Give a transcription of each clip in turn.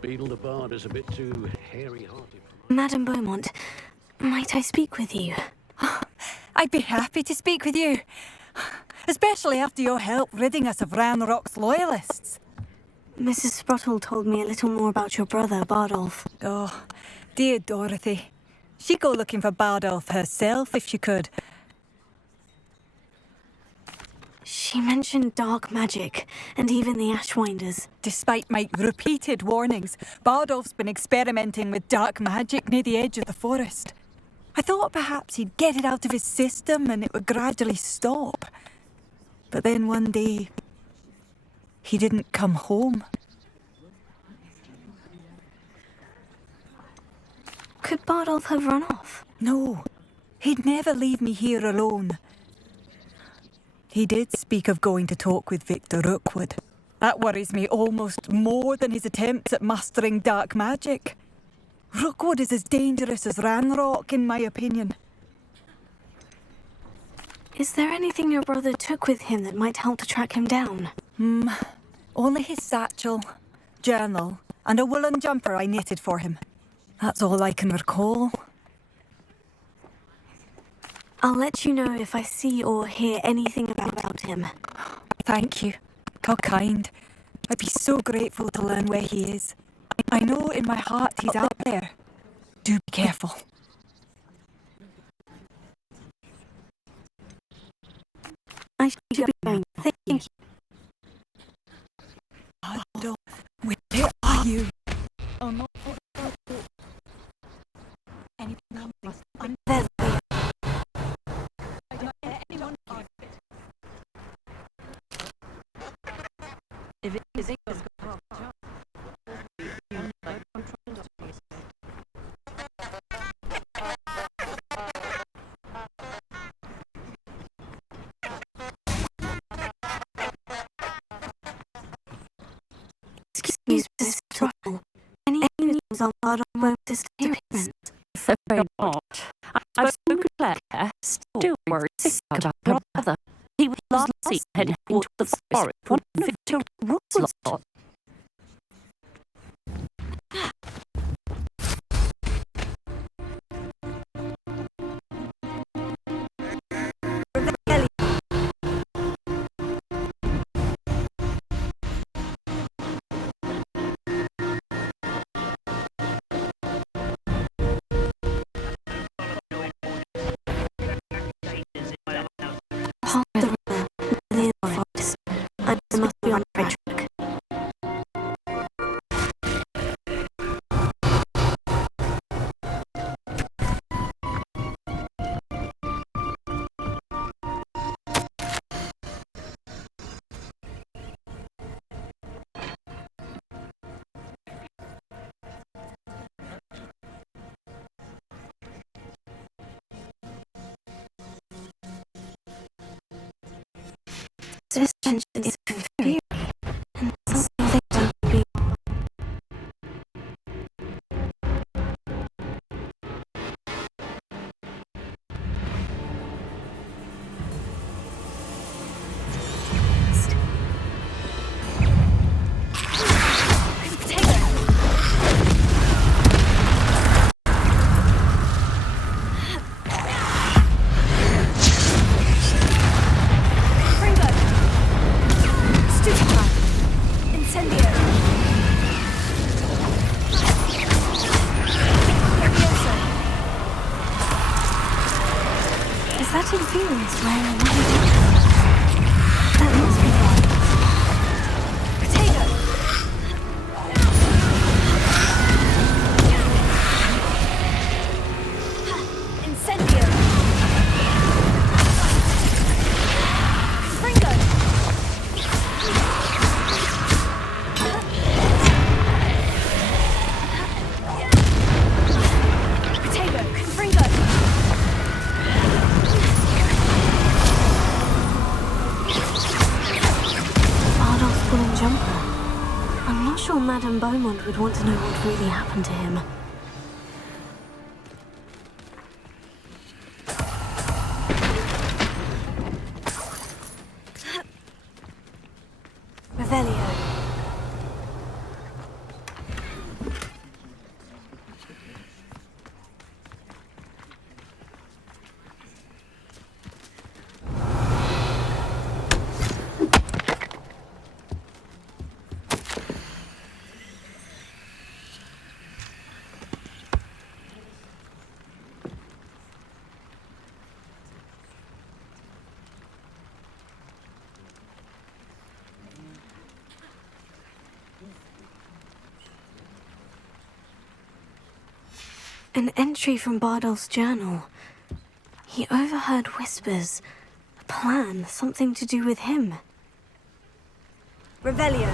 Beadle the Bard is a bit too hairy-hearted. Madame Beaumont, might I speak with you? I'd be happy to speak with you. Especially after your help ridding us of Ranrock's loyalists. Mrs. Sprottle told me a little more about your brother, Bardolph. Oh, dear Dorothy. She'd go looking for Bardolph herself if she could. She mentioned dark magic, and even the Ashwinders. Despite my repeated warnings, Bardolph's been experimenting with dark magic near the edge of the forest. I thought perhaps he'd get it out of his system and it would gradually stop. But then one day, he didn't come home. Could Bardolph have run off? No, he'd never leave me here alone. He did speak of going to talk with Victor Rookwood. That worries me almost more than his attempts at mastering dark magic. Rookwood is as dangerous as Ranrock, in my opinion. Is there anything your brother took with him that might help to track him down? Only his satchel, journal, and a woolen jumper I knitted for him. That's all I can recall. I'll let you know if I see or hear anything about him. Thank you. How kind. I'd be so grateful to learn where he is. I know in my heart he's out there. Do be careful. I should be going. Thank you. Bardolph, where are you? Oh no. If it is Excuse me, Mrs. Sprottle. Any news on Bardolph's disappearance? very not. I've spoken to Claire, still worried sick about her brother. He was last seen heading towards the forest when Victor Rookwood lost. I must be on the right track. This tension is inferior, and something to be. Is that Inferior's wearing a white? That must be wrong. Potato! Incendio! Fringo! Potato! Fringo! Woolen jumper. I'm not sure Madame Beaumont would want to know what really happened to him. Revelio. An entry from Bardolph's journal. He overheard whispers. A plan, something to do with him. Revelio.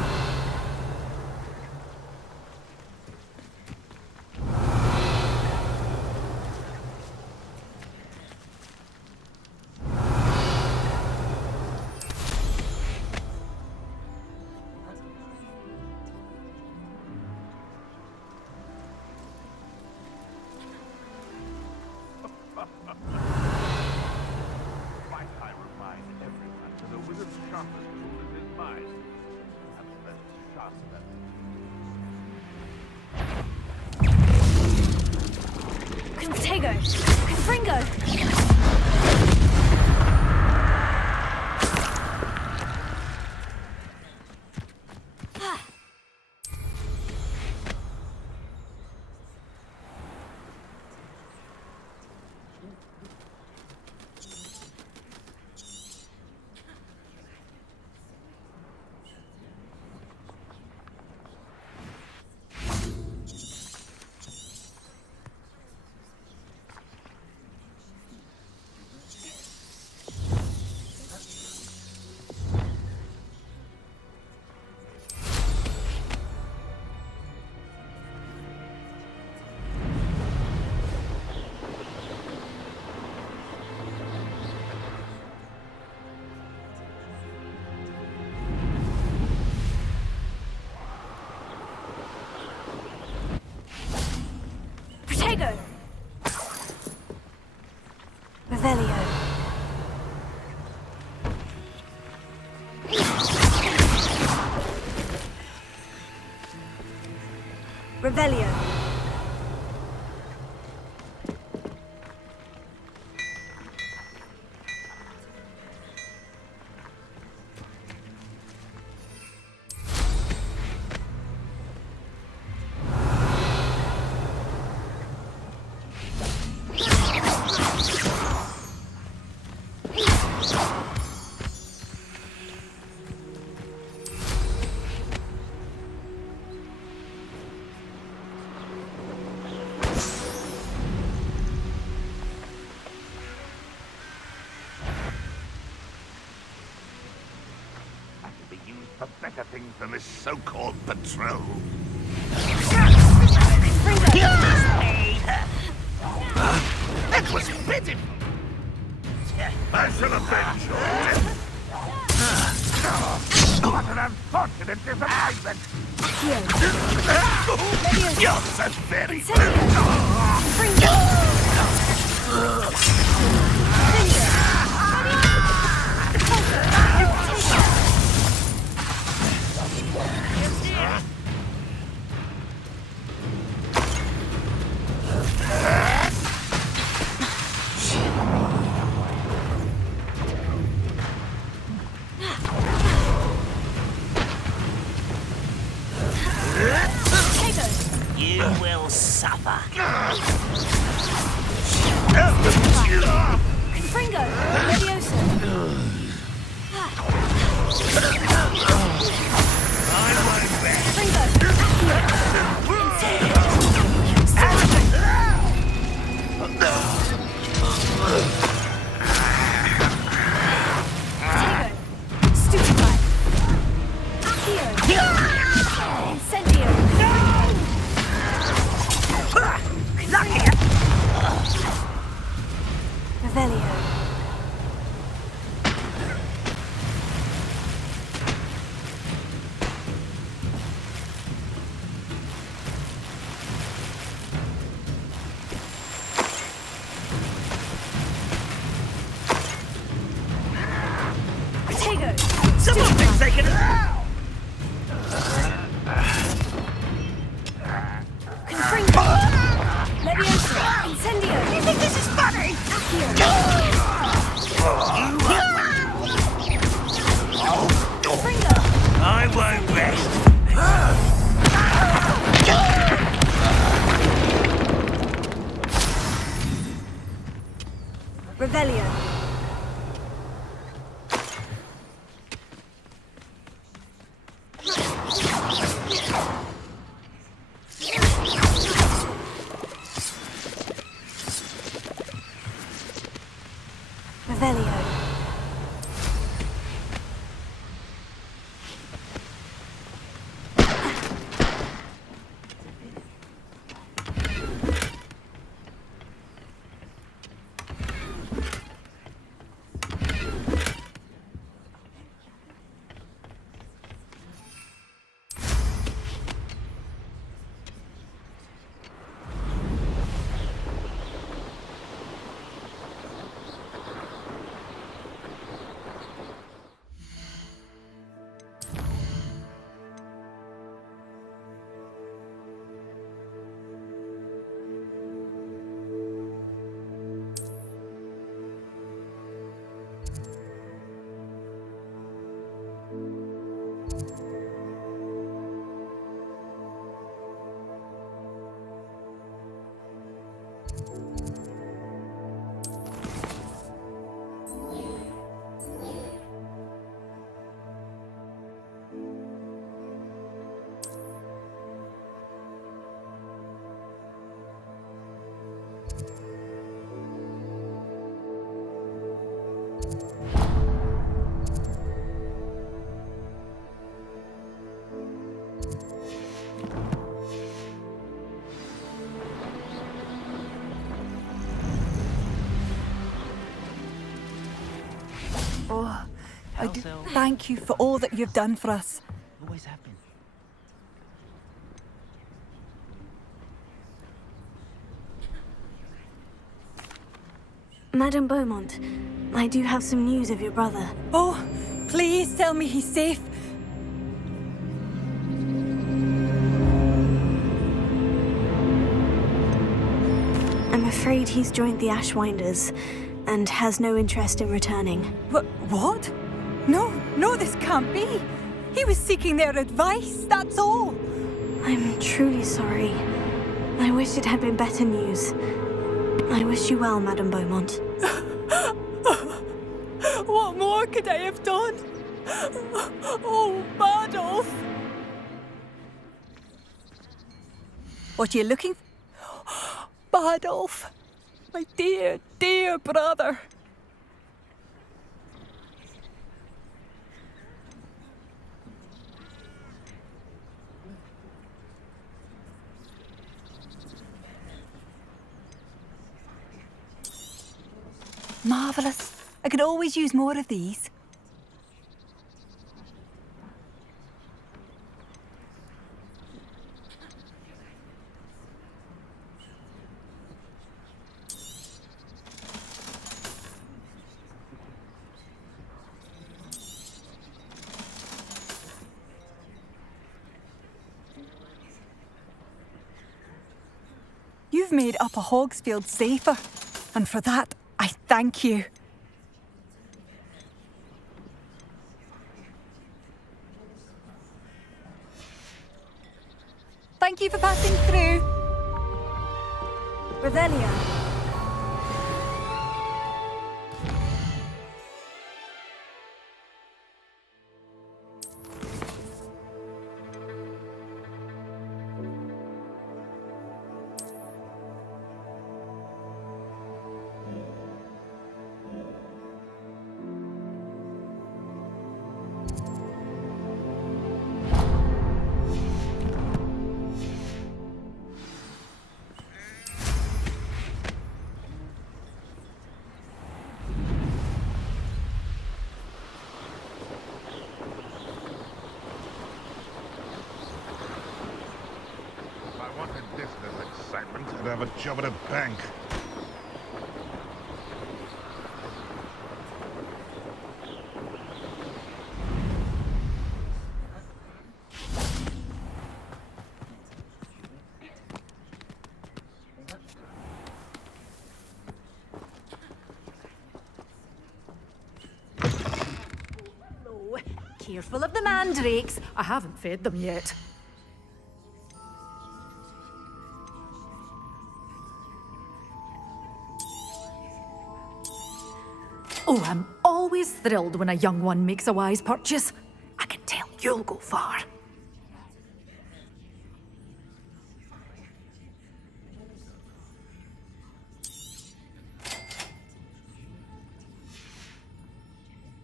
Revelio. Revelio. For better things than this so-called patrol. That was pitiful. I shall avenge your death. What an unfortunate disappointment. You're so very You will suffer. Fringo, Leviosa. Someone thinks they can... Leviosa, Incendio. You think this is funny? I won't rest. Revelio. I do thank you for all that you've done for us. Always have been. Madame Beaumont, I do have some news of your brother. Oh, please tell me he's safe. I'm afraid he's joined the Ashwinders and has no interest in returning. What? No, this can't be. He was seeking their advice, that's all. I'm truly sorry. I wish it had been better news. I wish you well, Madame Beaumont. What more could I have done? Oh, Badolf! What are you looking for? Badolf! My dear, dear brother! Marvellous. I could always use more of these. You've made Upper Hogsfield safer, and for that, I thank you. Thank you for passing through. Revelia. I wanted this little excitement. I'd have a job at a bank. Careful of the mandrakes. I haven't fed them yet. Oh, I'm always thrilled when a young one makes a wise purchase. I can tell you'll go far.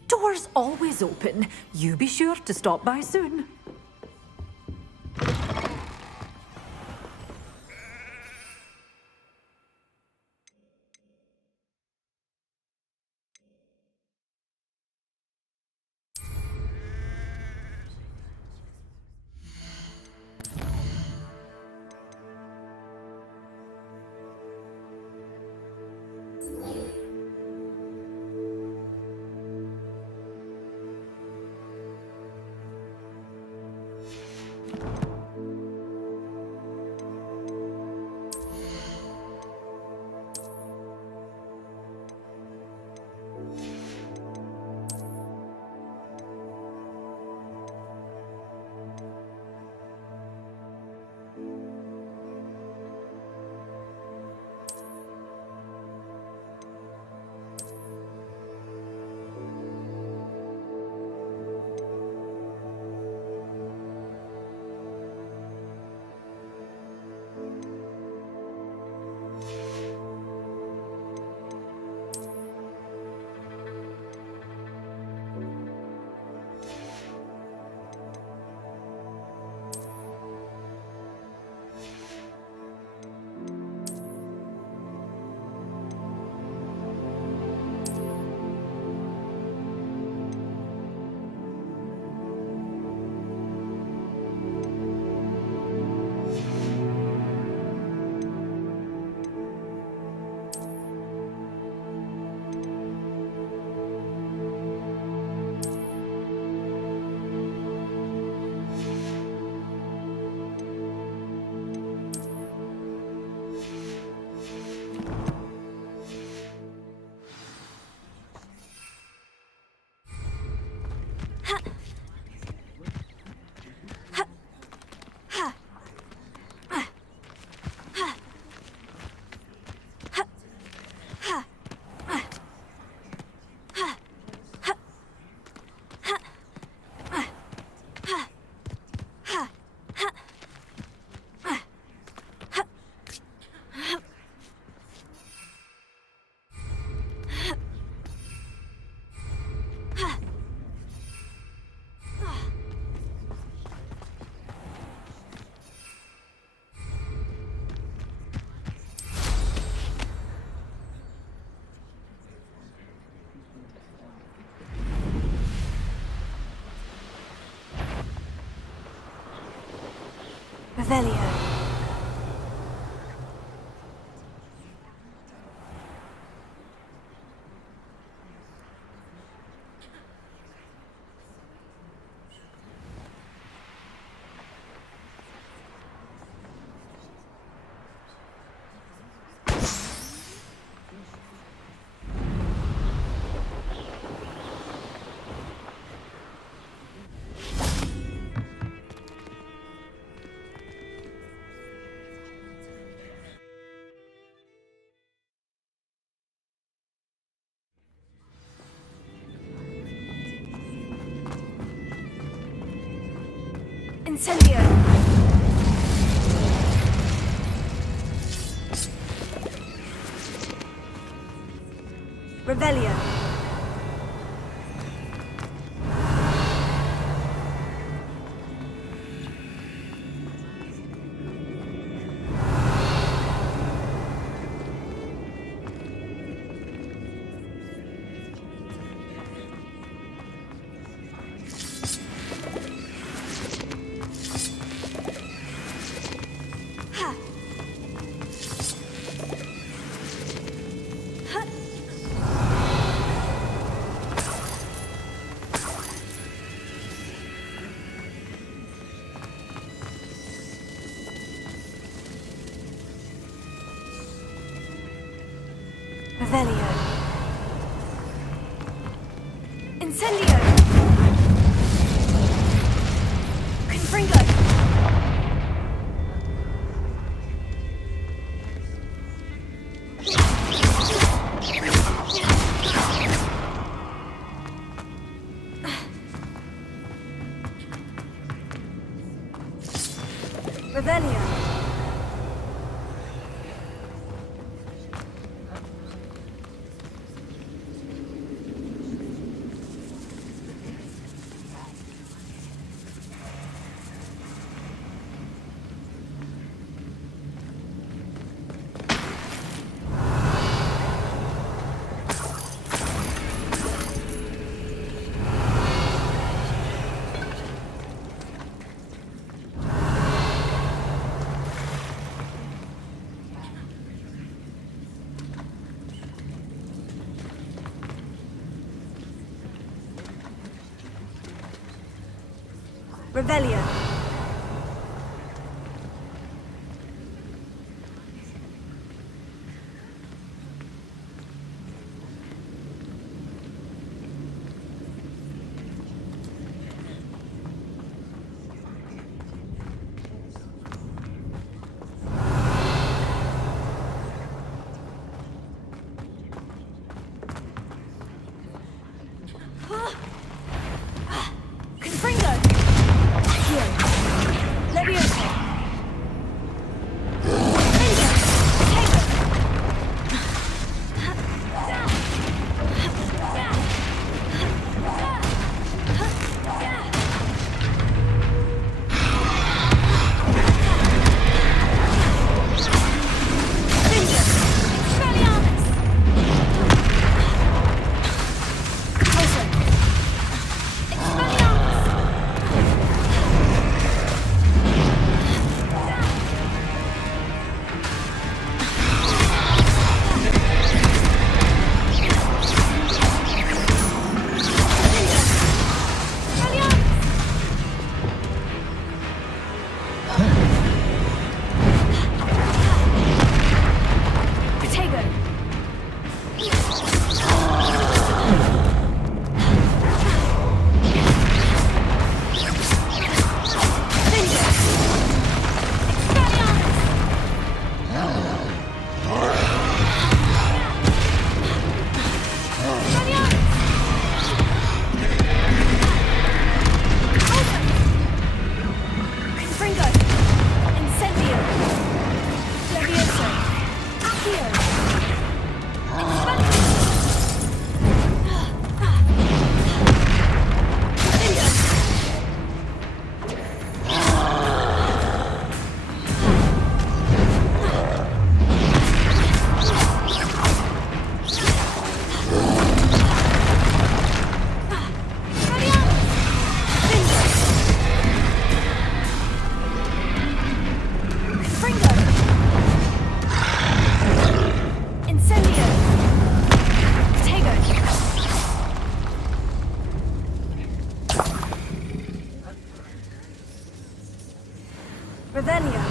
Door's always open. You be sure to stop by soon. Revelio. Incendio! Revelio! Revelio. Incendio! Confringo! Revelio. Revelio. Confringo! Here. Revelio.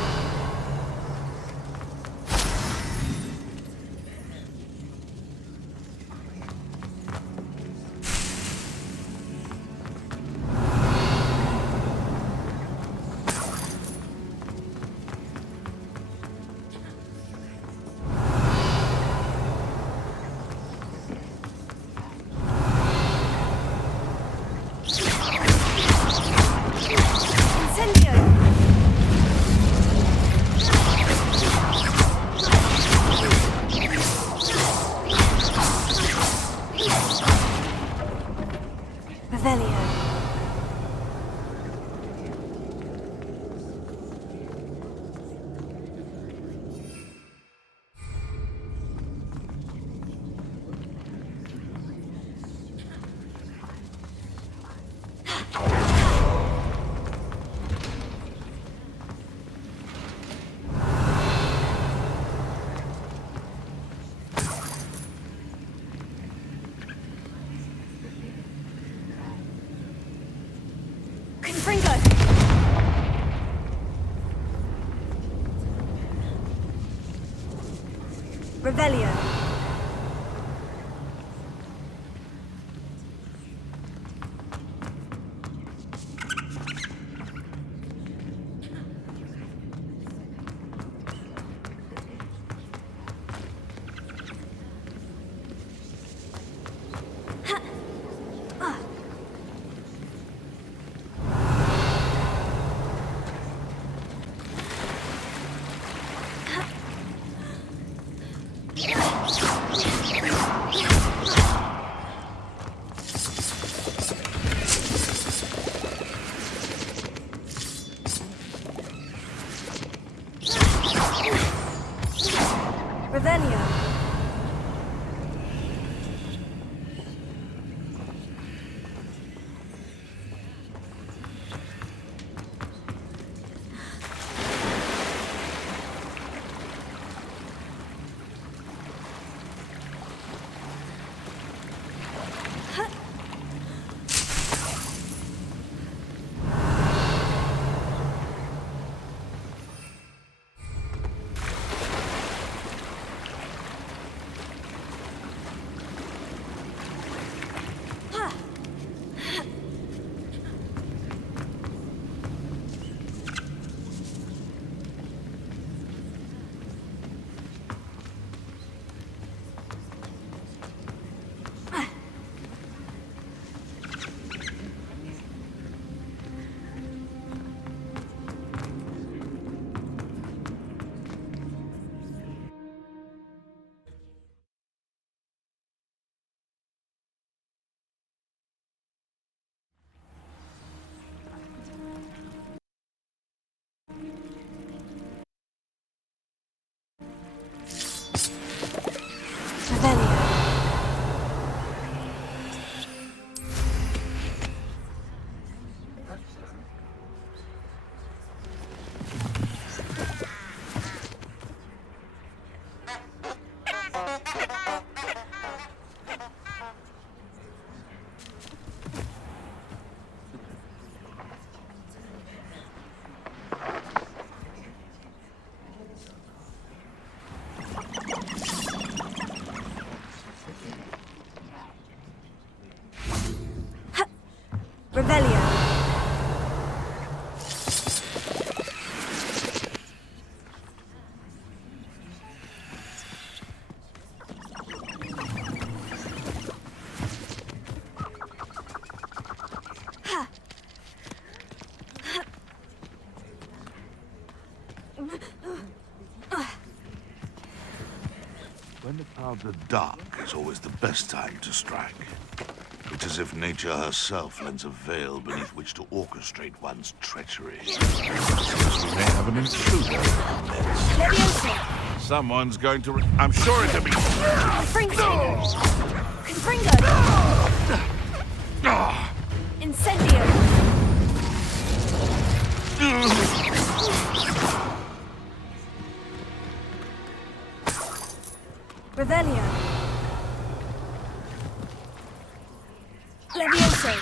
Revelio. Revelio. When the clouds are dark is always the best time to strike. It's as if nature herself lends a veil beneath which to orchestrate one's treachery. Seems we may have an intruder in our midst. Leviosa. Someone's going to... I'm sure it'll be... Confringo. Incendio. Revelio. Leviosa.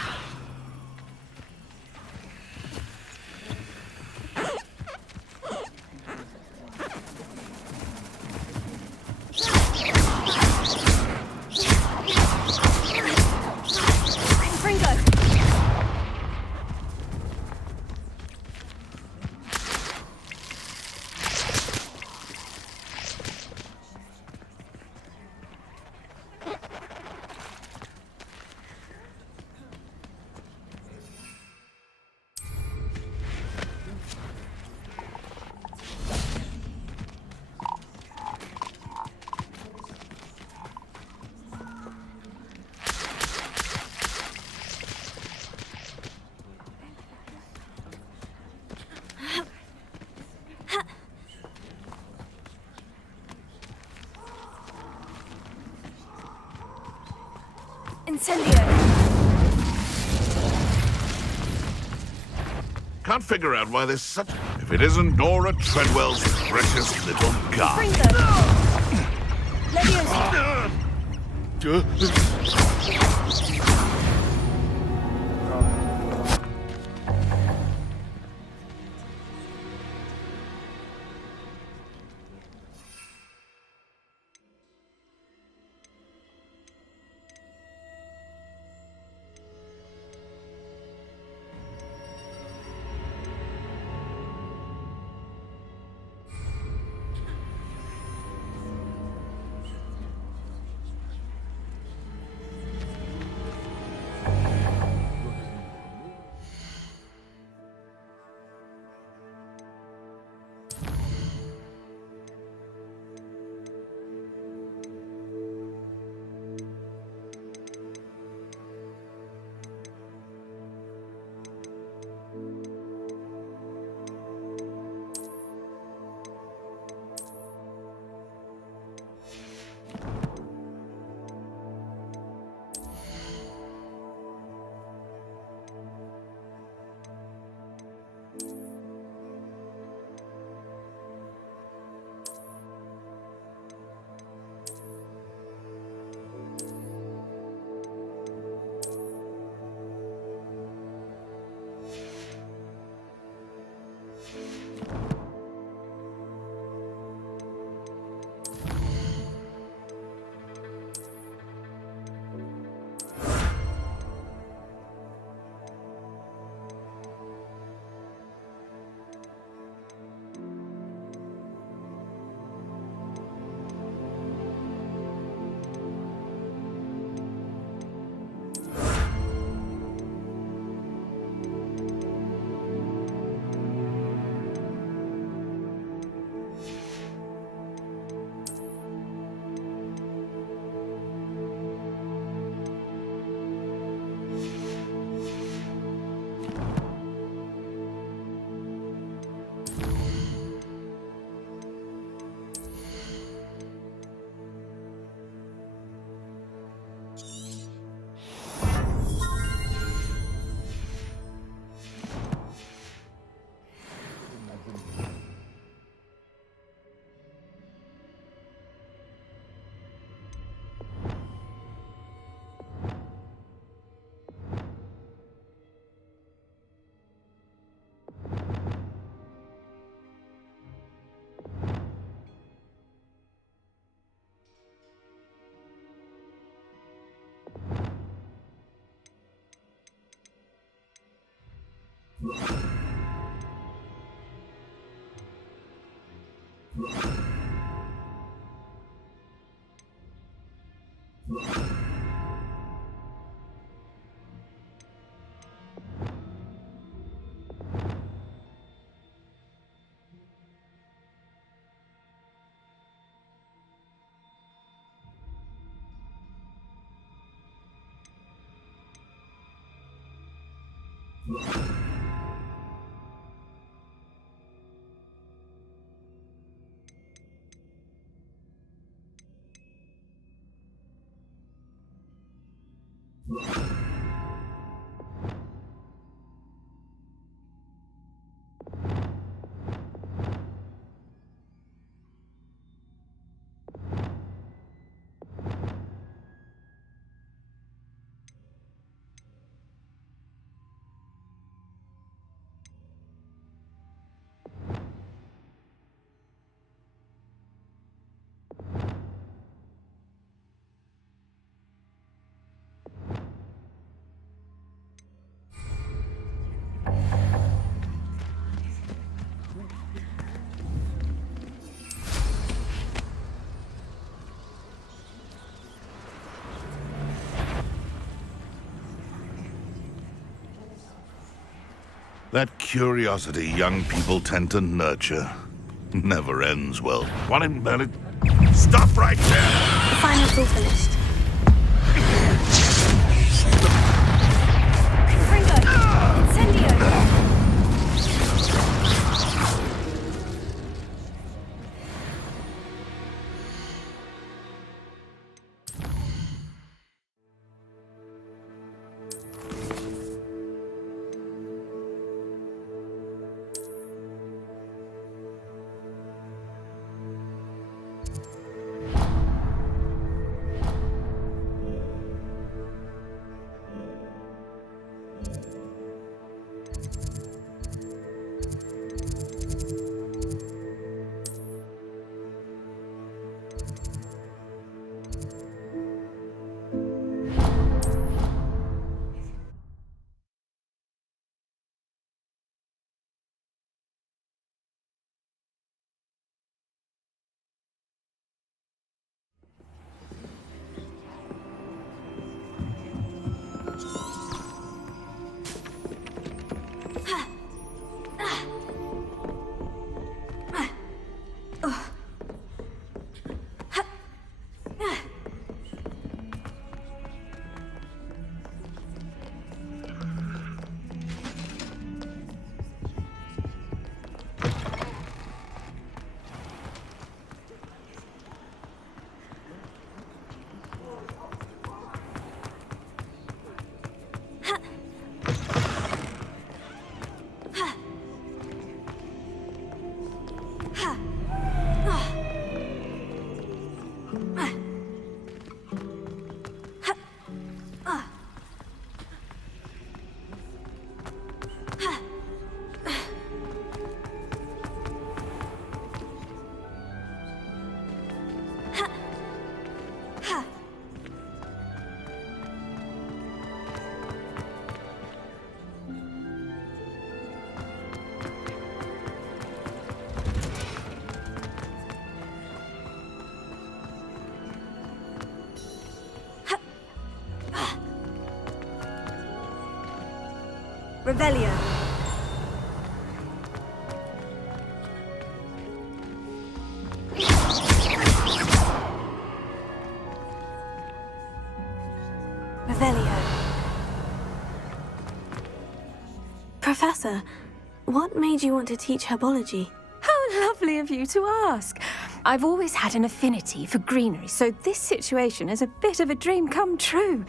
Incendio! Can't figure out why there's such... If it isn't Nora Treadwell's precious little guy. Ringo! Leviosa! That curiosity young people tend to nurture never ends well. One in minute. Stop right there! The final's all finished. Ringo! Incendio! Revelio. Revelio. Professor, what made you want to teach herbology? How lovely of you to ask. I've always had an affinity for greenery, so this situation is a bit of a dream come true.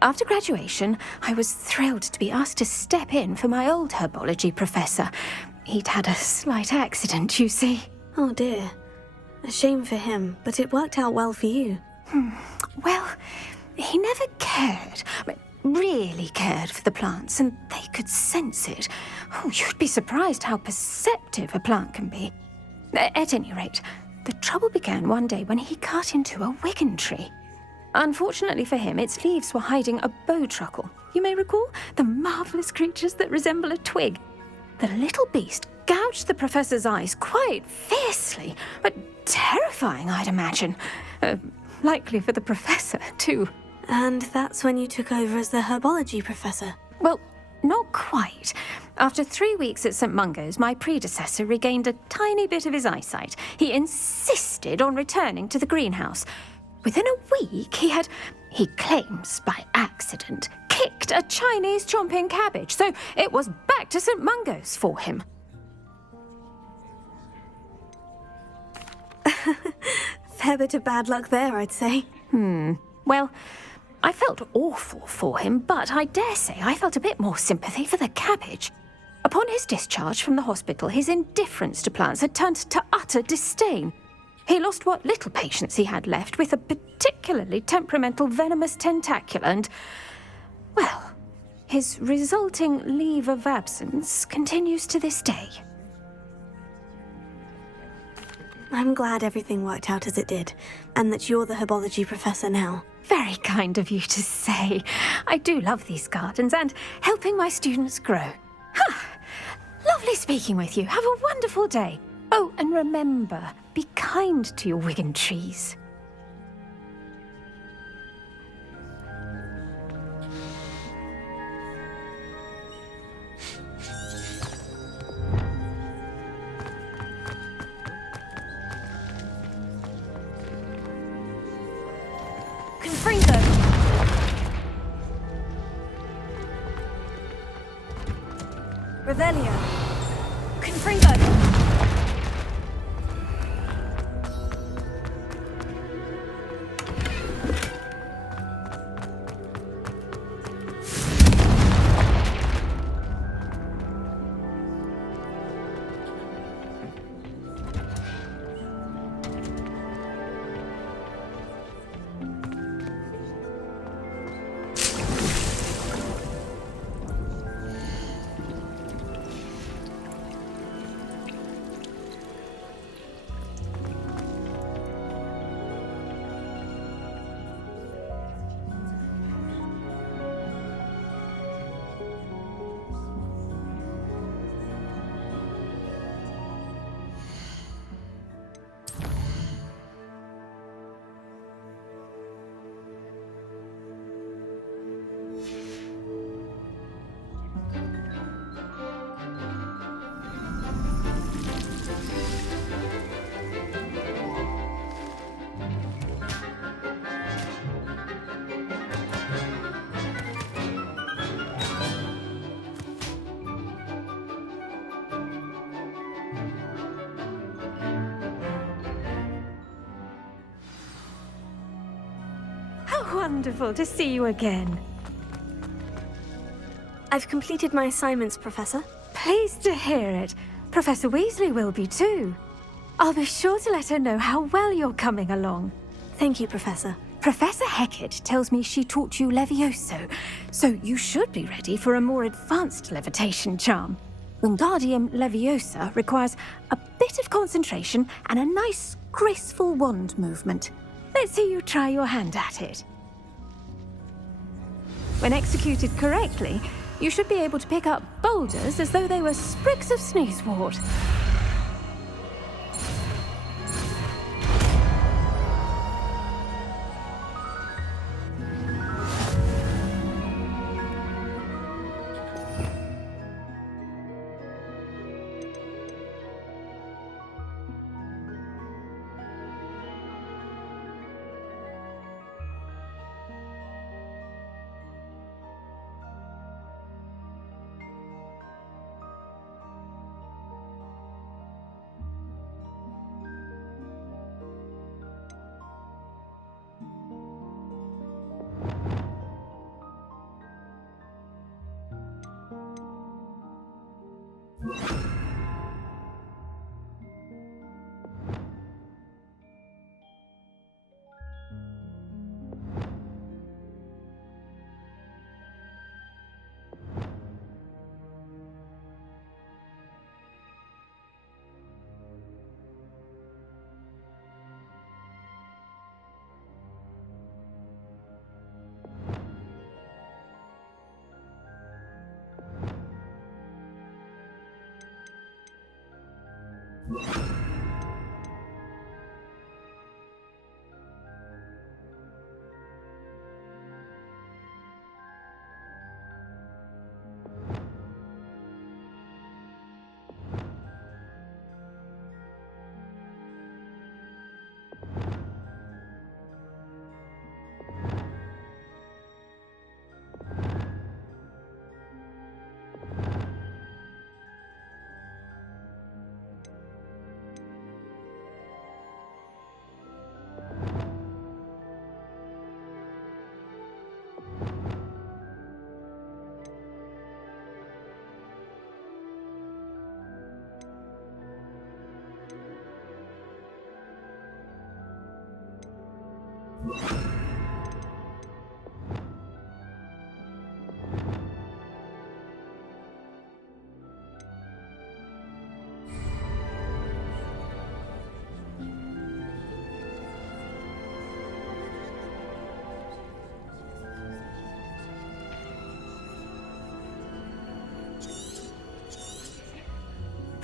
After graduation, I was thrilled to be asked to step in for my old herbology professor. He'd had a slight accident, you see. Oh dear. A shame for him, but it worked out well for you. Well, he never cared, really cared for the plants, and they could sense it. Oh, you'd be surprised how perceptive a plant can be. At any rate, the trouble began one day when he cut into a wigan tree. Unfortunately for him, its leaves were hiding a bowtruckle. You may recall the marvellous creatures that resemble a twig. The little beast gouged the professor's eyes quite fiercely, but terrifying, I'd imagine. Likely for the professor, too. And that's when you took over as the herbology professor. Well, not quite. After 3 weeks at St. Mungo's, my predecessor regained a tiny bit of his eyesight. He insisted on returning to the greenhouse. Within a week, he claims by accident, kicked a Chinese chomping cabbage, so it was back to St. Mungo's for him. Fair bit of bad luck there, I'd say. Well, I felt awful for him, but I dare say I felt a bit more sympathy for the cabbage. Upon his discharge from the hospital, his indifference to plants had turned to utter disdain. He lost what little patience he had left with a particularly temperamental venomous tentacula and, well, his resulting leave of absence continues to this day. I'm glad everything worked out as it did, and that you're the herbology professor now. Very kind of you to say. I do love these gardens and helping my students grow. Lovely speaking with you. Have a wonderful day. Oh, and remember, be kind to your wigan trees. Confringo! Revelio! Confringo! Wonderful to see you again. I've completed my assignments, Professor. Pleased to hear it. Professor Weasley will be too. I'll be sure to let her know how well you're coming along. Thank you, Professor. Professor Hecat tells me she taught you Leviosa, so you should be ready for a more advanced levitation charm. Wingardium Leviosa requires a bit of concentration and a nice, graceful wand movement. Let's see you try your hand at it. When executed correctly, you should be able to pick up boulders as though they were sprigs of sneezewort.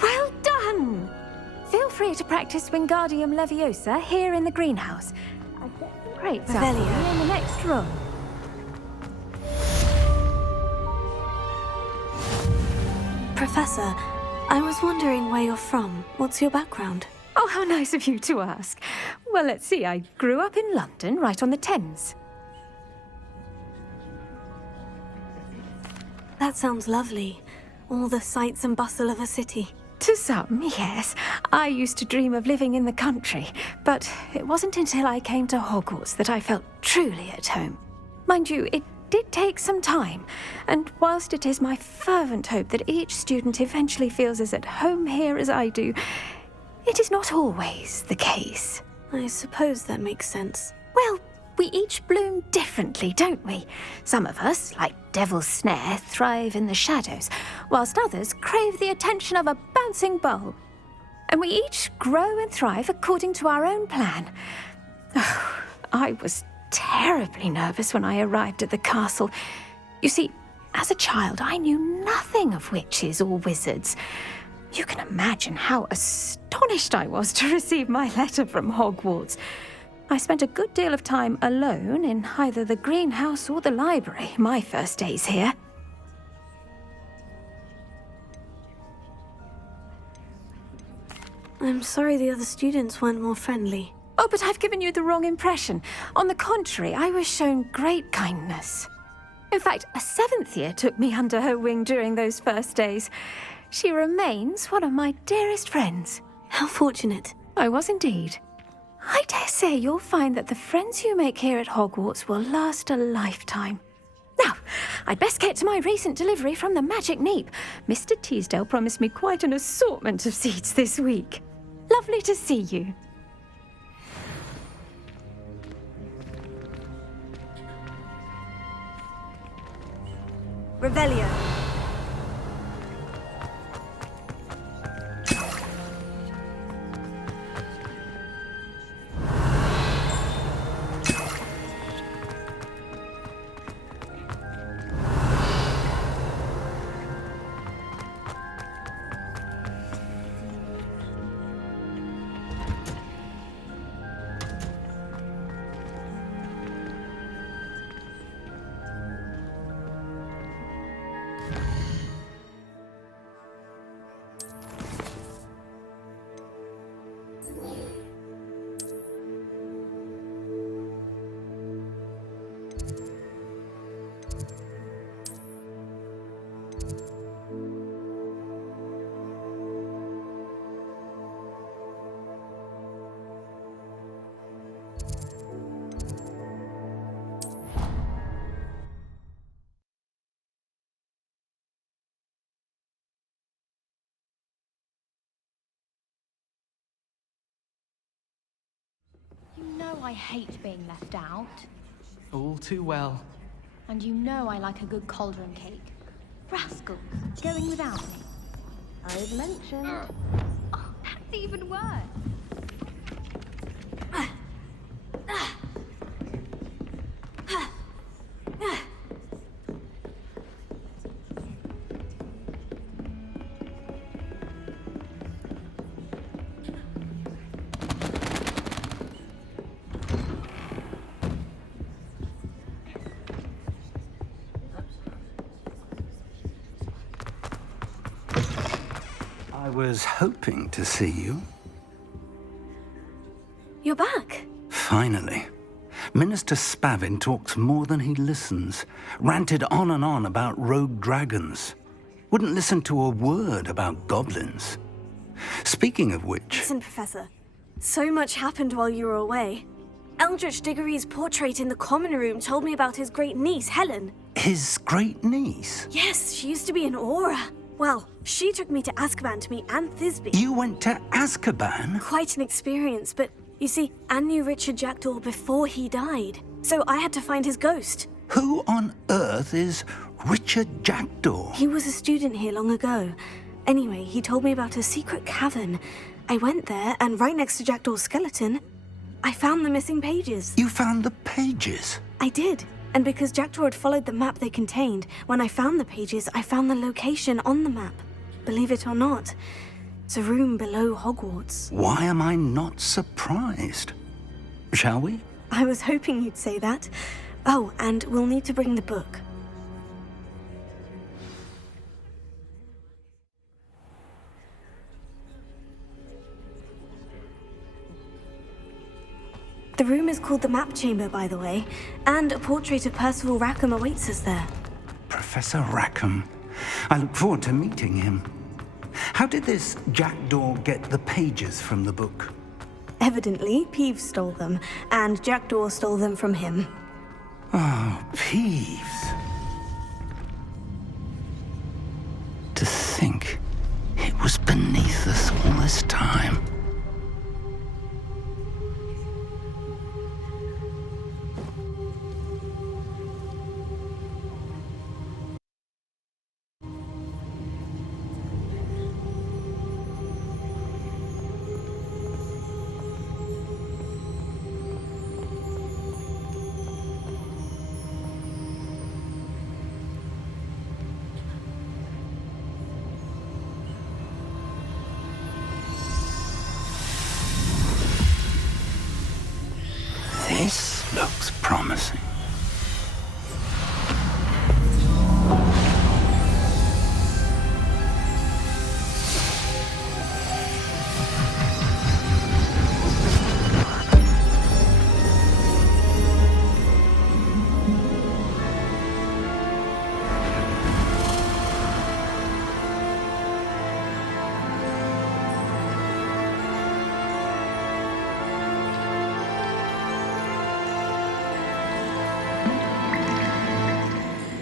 Well done! Feel free to practice Wingardium Leviosa here in the greenhouse. Great, so Revelio. in the next room. Professor, I was wondering where you're from. What's your background? Oh, how nice of you to ask. Well, let's see. I grew up in London, right on the Thames. That sounds lovely. All the sights and bustle of a city. To some, yes. I used to dream of living in the country, but it wasn't until I came to Hogwarts that I felt truly at home. Mind you, it did take some time, and whilst it is my fervent hope that each student eventually feels as at home here as I do, it is not always the case. I suppose that makes sense. Well, we each bloom differently, don't we? Some of us, like Devil's Snare, thrive in the shadows, whilst others crave the attention of a bouncing bulb. And we each grow and thrive according to our own plan. Oh, I was terribly nervous when I arrived at the castle. You see, as a child, I knew nothing of witches or wizards. You can imagine how astonished I was to receive my letter from Hogwarts. I spent a good deal of time alone in either the greenhouse or the library my first days here. I'm sorry the other students weren't more friendly. Oh, but I've given you the wrong impression. On the contrary, I was shown great kindness. In fact, a seventh year took me under her wing during those first days. She remains one of my dearest friends. How fortunate. I was indeed. I dare say you'll find that the friends you make here at Hogwarts will last a lifetime. Now, I'd best get to my recent delivery from the Magic Neep. Mr. Teasdale promised me quite an assortment of seeds this week. Lovely to see you. Revelio. You know I hate being left out. All too well. And you know I like a good cauldron cake. Rascals, going without me. I've mentioned. Oh, that's even worse. I was hoping to see you. You're back. Finally. Minister Spavin talks more than he listens. Ranted on and on about rogue dragons. Wouldn't listen to a word about goblins. Speaking of which... Listen, Professor. So much happened while you were away. Eldritch Diggory's portrait in the common room told me about his great niece, Helen. His great niece? Yes, she used to be an Aura. Well, she took me to Azkaban to meet Anne Thisbe. You went to Azkaban? Quite an experience, but you see, Anne knew Richard Jackdaw before he died. So I had to find his ghost. Who on earth is Richard Jackdaw? He was a student here long ago. Anyway, he told me about a secret cavern. I went there, and right next to Jackdaw's skeleton, I found the missing pages. You found the pages? I did. And because Jackdaw had followed the map they contained, when I found the pages, I found the location on the map. Believe it or not, it's a room below Hogwarts. Why am I not surprised? Shall we? I was hoping you'd say that. Oh, and we'll need to bring the book. The room is called the Map Chamber, by the way, and a portrait of Percival Rackham awaits us there. Professor Rackham. I look forward to meeting him. How did this Jackdaw get the pages from the book? Evidently, Peeves stole them, and Jackdaw stole them from him. Oh, Peeves. To think it was beneath us all this time. This looks promising.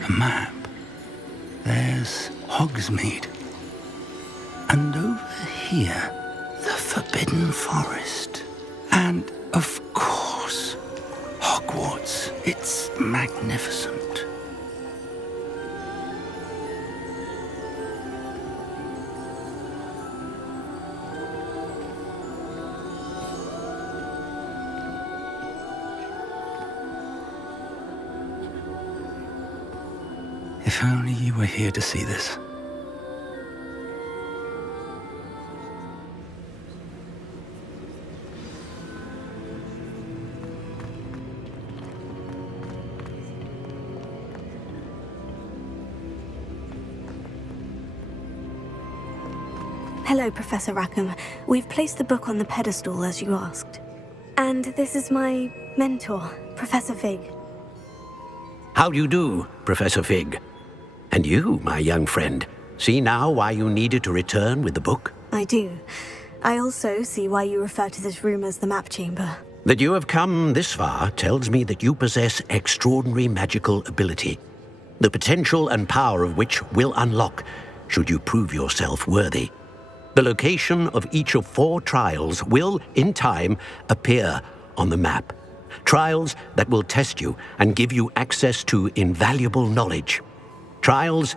A map. There's Hogsmeade. And over here, the Forbidden Forest. And, of course, Hogwarts. It's magnificent. If only you were here to see this. Hello, Professor Rackham. We've placed the book on the pedestal as you asked. And this is my mentor, Professor Fig. How do you do, Professor Fig? And you, my young friend, see now why you needed to return with the book? I do. I also see why you refer to this room as the Map Chamber. That you have come this far tells me that you possess extraordinary magical ability, the potential and power of which will unlock should you prove yourself worthy. The location of each of 4 trials will, in time, appear on the map. Trials that will test you and give you access to invaluable knowledge. Trials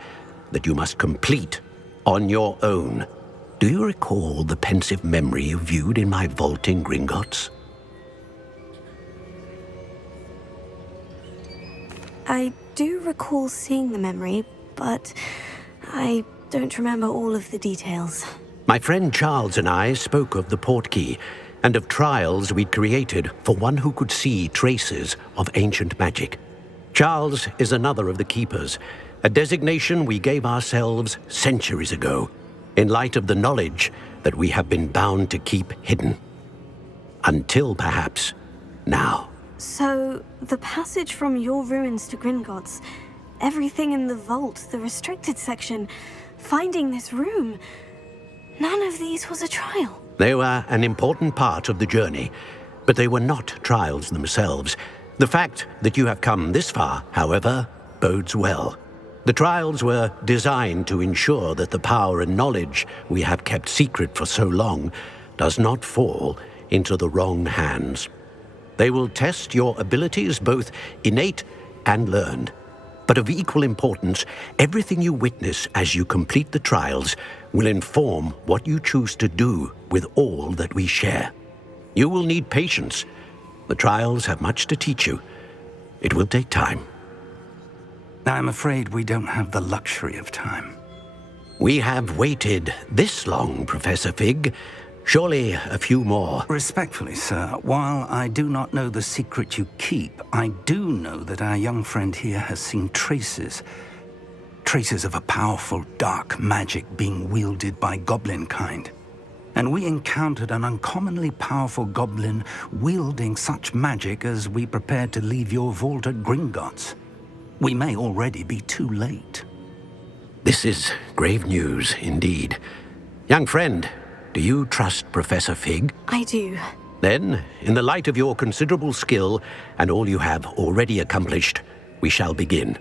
that you must complete on your own. Do you recall the pensive memory you viewed in my vault in Gringotts? I do recall seeing the memory, but I don't remember all of the details. My friend Charles and I spoke of the portkey and of trials we'd created for one who could see traces of ancient magic. Charles is another of the Keepers, a designation we gave ourselves centuries ago, in light of the knowledge that we have been bound to keep hidden. Until perhaps now. So, the passage from your ruins to Gringotts, everything in the vault, the restricted section, finding this room, none of these was a trial. They were an important part of the journey, but they were not trials themselves. The fact that you have come this far, however, bodes well. The trials were designed to ensure that the power and knowledge we have kept secret for so long does not fall into the wrong hands. They will test your abilities, both innate and learned. But of equal importance, everything you witness as you complete the trials will inform what you choose to do with all that we share. You will need patience. The trials have much to teach you. It will take time. I'm afraid we don't have the luxury of time. We have waited this long, Professor Fig. Surely a few more. Respectfully, sir, while I do not know the secret you keep, I do know that our young friend here has seen traces of a powerful dark magic being wielded by goblin kind. And we encountered an uncommonly powerful goblin wielding such magic as we prepared to leave your vault at Gringotts. We may already be too late. This is grave news indeed. Young friend, do you trust Professor Fig? I do. Then, in the light of your considerable skill and all you have already accomplished, we shall begin.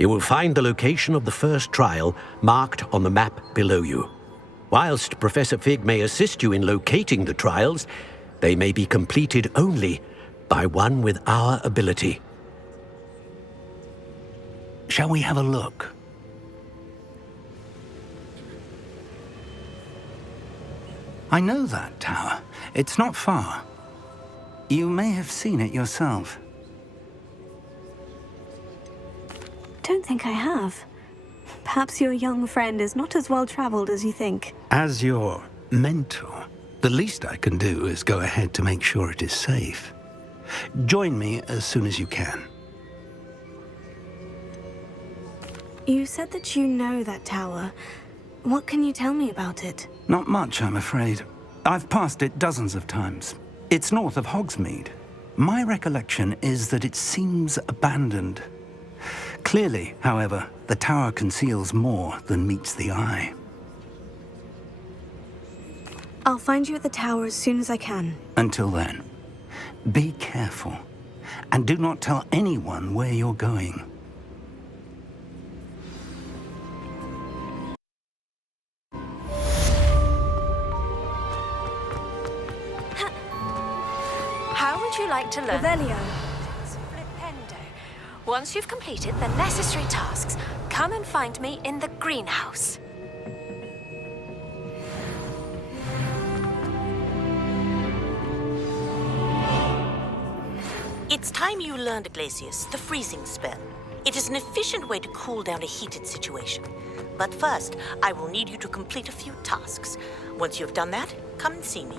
You will find the location of the first trial marked on the map below you. Whilst Professor Fig may assist you in locating the trials, they may be completed only by one with our ability. Shall we have a look? I know that tower. It's not far. You may have seen it yourself. Don't think I have. Perhaps your young friend is not as well traveled as you think. As your mentor, the least I can do is go ahead to make sure it is safe. Join me as soon as you can. You said that you know that tower. What can you tell me about it? Not much, I'm afraid. I've passed it dozens of times. It's north of Hogsmeade. My recollection is that it seems abandoned. Clearly, however, the tower conceals more than meets the eye. I'll find you at the tower as soon as I can. Until then, be careful, and do not tell anyone where you're going. How would you like to learn? Revelio. Once you've completed the necessary tasks, come and find me in the greenhouse. It's time you learned, Glacius, the freezing spell. It is an efficient way to cool down a heated situation. But first, I will need you to complete a few tasks. Once you've done that, come and see me.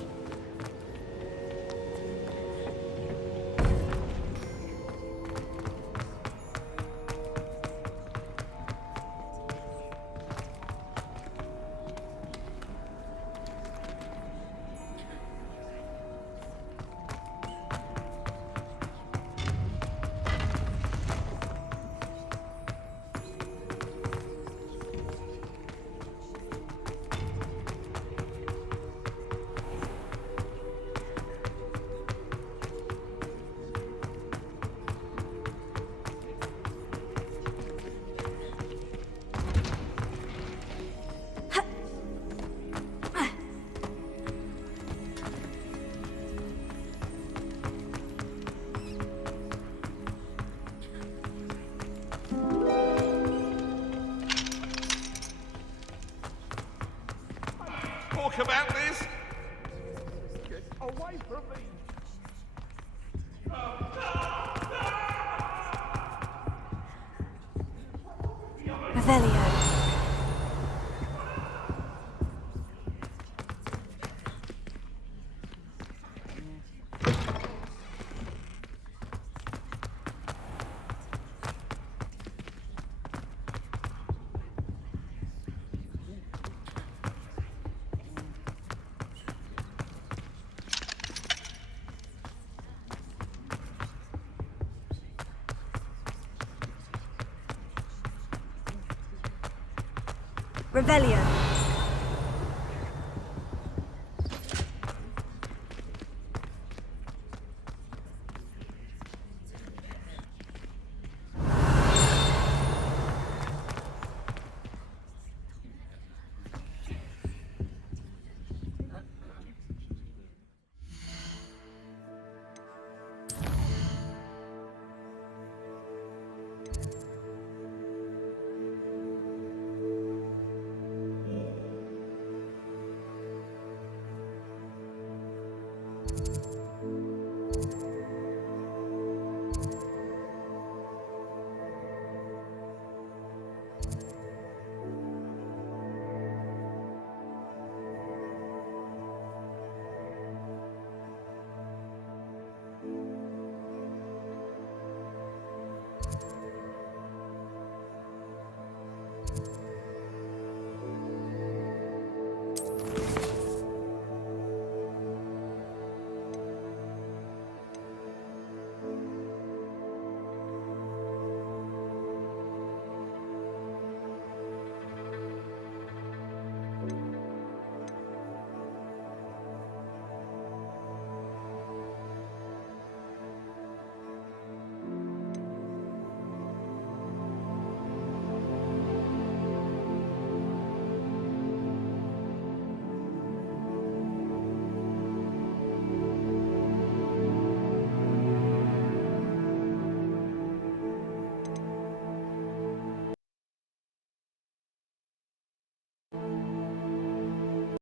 Talk about this? Get away from me! Revelio. Revelio.